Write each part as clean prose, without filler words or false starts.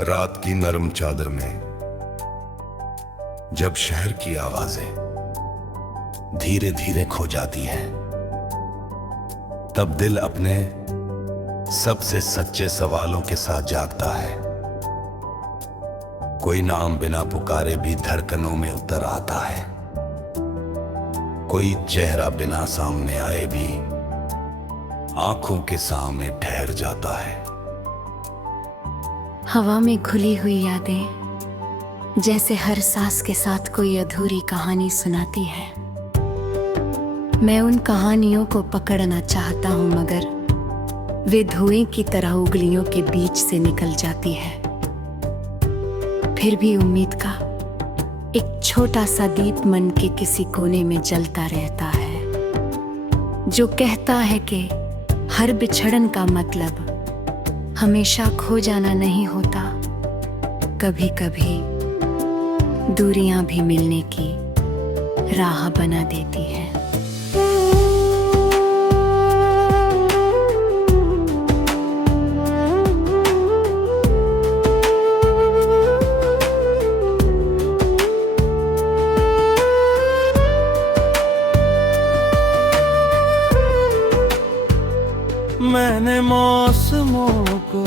रात की नरम चादर में जब शहर की आवाजें धीरे धीरे खो जाती हैं, तब दिल अपने सबसे सच्चे सवालों के साथ जागता है। कोई नाम बिना पुकारे भी धड़कनों में उतर आता है, कोई चेहरा बिना सामने आए भी आंखों के सामने ठहर जाता है। हवा में घुली हुई यादें जैसे हर सांस के साथ कोई अधूरी कहानी सुनाती है। मैं उन कहानियों को पकड़ना चाहता हूं, मगर वे धुएं की तरह उंगलियों के बीच से निकल जाती है। फिर भी उम्मीद का एक छोटा सा दीप मन के किसी कोने में जलता रहता है, जो कहता है कि हर बिछड़न का मतलब हमेशा खो जाना नहीं होता। कभी कभी दूरियां भी मिलने की राह बना देती हैं। मैंने मौसमों को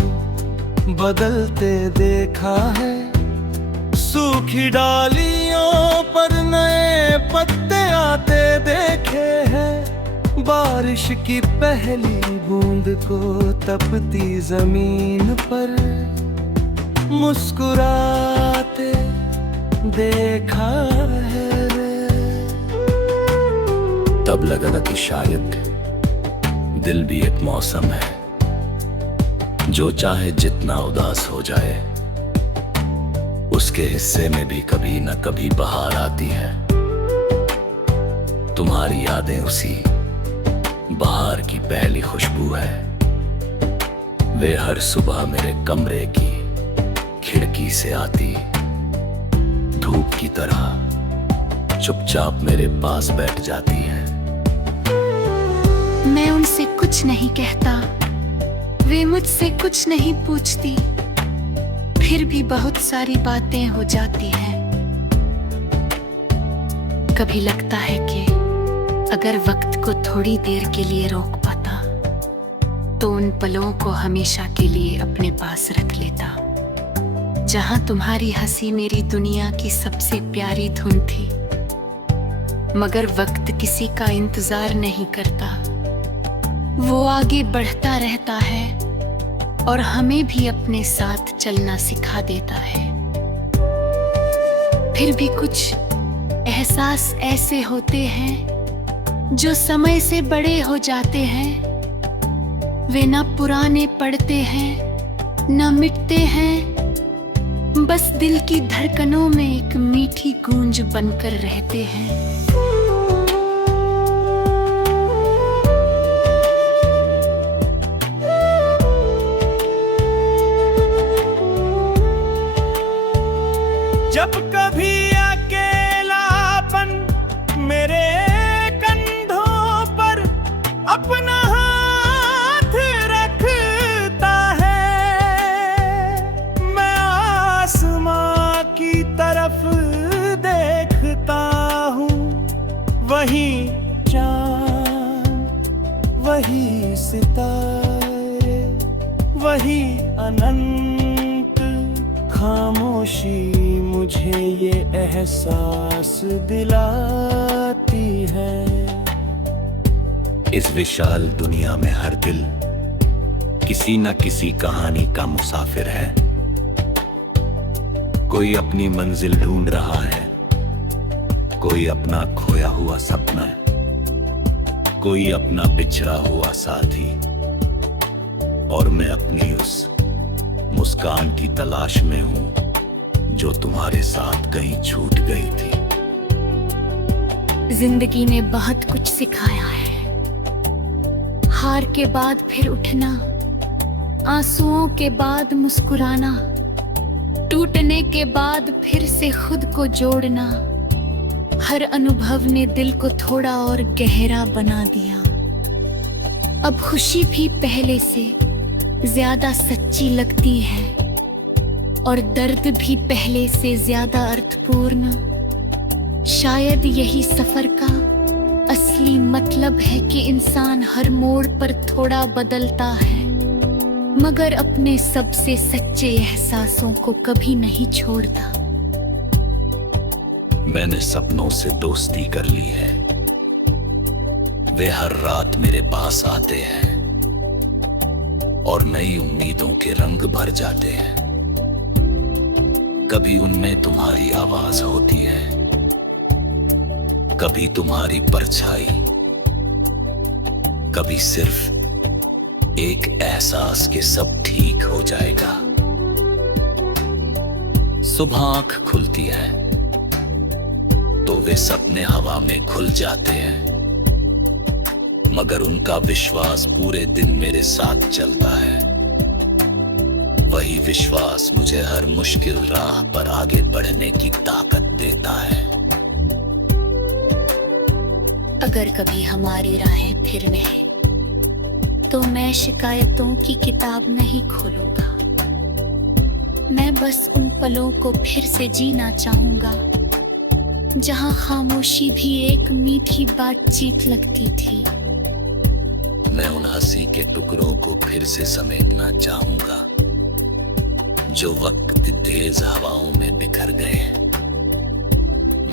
बदलते देखा है, सूखी डालियों पर नए पत्ते आते देखे हैं। बारिश की पहली बूंद को तपती जमीन पर मुस्कुराते देखा है। तब लगा ना कि शायद दिल भी एक मौसम है, जो चाहे जितना उदास हो जाए, उसके हिस्से में भी कभी न कभी बहार आती है। तुम्हारी यादें उसी बहार की पहली खुशबू है। वे हर सुबह मेरे कमरे की खिड़की से आती, धूप की तरह चुपचाप मेरे पास बैठ जाती है। मैं उनसे कुछ नहीं कहता, वे मुझसे कुछ नहीं पूछती, फिर भी बहुत सारी बातें हो जाती हैं। कभी लगता है कि अगर वक्त को थोड़ी देर के लिए रोक पाता, तो उन पलों को हमेशा के लिए अपने पास रख लेता, जहां तुम्हारी हंसी मेरी दुनिया की सबसे प्यारी धुन थी। मगर वक्त किसी का इंतजार नहीं करता, वो आगे बढ़ता रहता है और हमें भी अपने साथ चलना सिखा देता है। फिर भी कुछ एहसास ऐसे होते हैं जो समय से बड़े हो जाते हैं। वे ना पुराने पड़ते हैं, ना मिटते हैं, बस दिल की धड़कनों में एक मीठी गूंज बनकर रहते हैं। जब कभी अकेलापन मेरे कंधों पर अपना हाथ रखता है, मैं आसमां की तरफ देखता हूँ। वही चांद, वही सितारे, वही अनंत खामोशी मुझे ये एहसास दिलाती है। इस विशाल दुनिया में हर दिल किसी न किसी कहानी का मुसाफिर है। कोई अपनी मंजिल ढूंढ रहा है, कोई अपना खोया हुआ सपना, कोई अपना बिछड़ा हुआ साथी, और मैं अपनी उस मुस्कान की तलाश में हूं जो तुम्हारे साथ कहीं छूट गई थी। जिंदगी ने बहुत कुछ सिखाया है। हार के बाद फिर उठना, आंसुओं के बाद मुस्कुराना, टूटने के बाद फिर से खुद को जोड़ना। हर अनुभव ने दिल को थोड़ा और गहरा बना दिया। अब खुशी भी पहले से ज्यादा सच्ची लगती है। और दर्द भी पहले से ज्यादा अर्थपूर्ण। शायद यही सफर का असली मतलब है कि इंसान हर मोड़ पर थोड़ा बदलता है, मगर अपने सबसे सच्चे एहसासों को कभी नहीं छोड़ता। मैंने सपनों से दोस्ती कर ली है, वे हर रात मेरे पास आते हैं और नई उम्मीदों के रंग भर जाते हैं। कभी उनमें तुम्हारी आवाज होती है, कभी तुम्हारी परछाई, कभी सिर्फ एक एहसास के सब ठीक हो जाएगा। सुबह आंख खुलती है तो वे सपने हवा में खुल जाते हैं, मगर उनका विश्वास पूरे दिन मेरे साथ चलता है। वही विश्वास मुझे हर मुश्किल राह पर आगे बढ़ने की ताकत देता है। अगर कभी हमारी राहें फिर मिलें तो मैं शिकायतों की किताब नहीं खोलूंगा। मैं बस उन पलों को फिर से जीना चाहूंगा जहां खामोशी भी एक मीठी बातचीत लगती थी। मैं उन हंसी के टुकड़ों को फिर से समेटना चाहूंगा जो वक्त की तेज हवाओं में बिखर गए।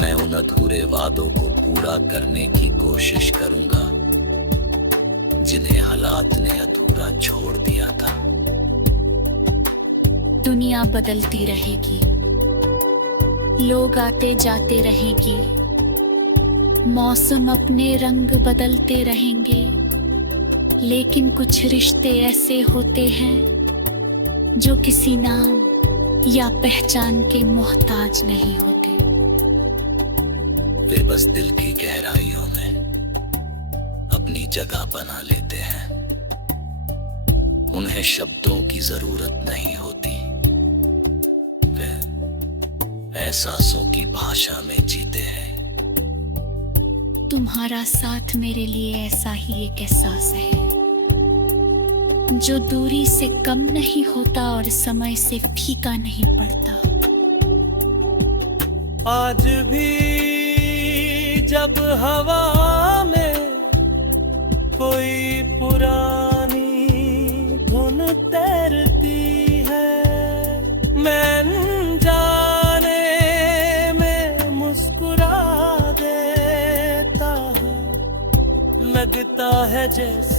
मैं उन अधूरे वादों को पूरा करने की कोशिश करूंगा जिन्हें हालात ने अधूरा छोड़ दिया था। दुनिया बदलती रहेगी, लोग आते जाते रहेंगे, मौसम अपने रंग बदलते रहेंगे, लेकिन कुछ रिश्ते ऐसे होते हैं जो किसी नाम या पहचान के मोहताज नहीं होते। वे बस दिल की गहराइयों में अपनी जगह बना लेते हैं। उन्हें शब्दों की जरूरत नहीं होती, वे एहसासों की भाषा में जीते हैं। तुम्हारा साथ मेरे लिए ऐसा ही एक एहसास है जो दूरी से कम नहीं होता और समय से फीका नहीं पड़ता। आज भी जब हवा में कोई पुरानी धुन तैरती है, मैं जाने में मुस्कुरा देता हूँ। लगता है जैसे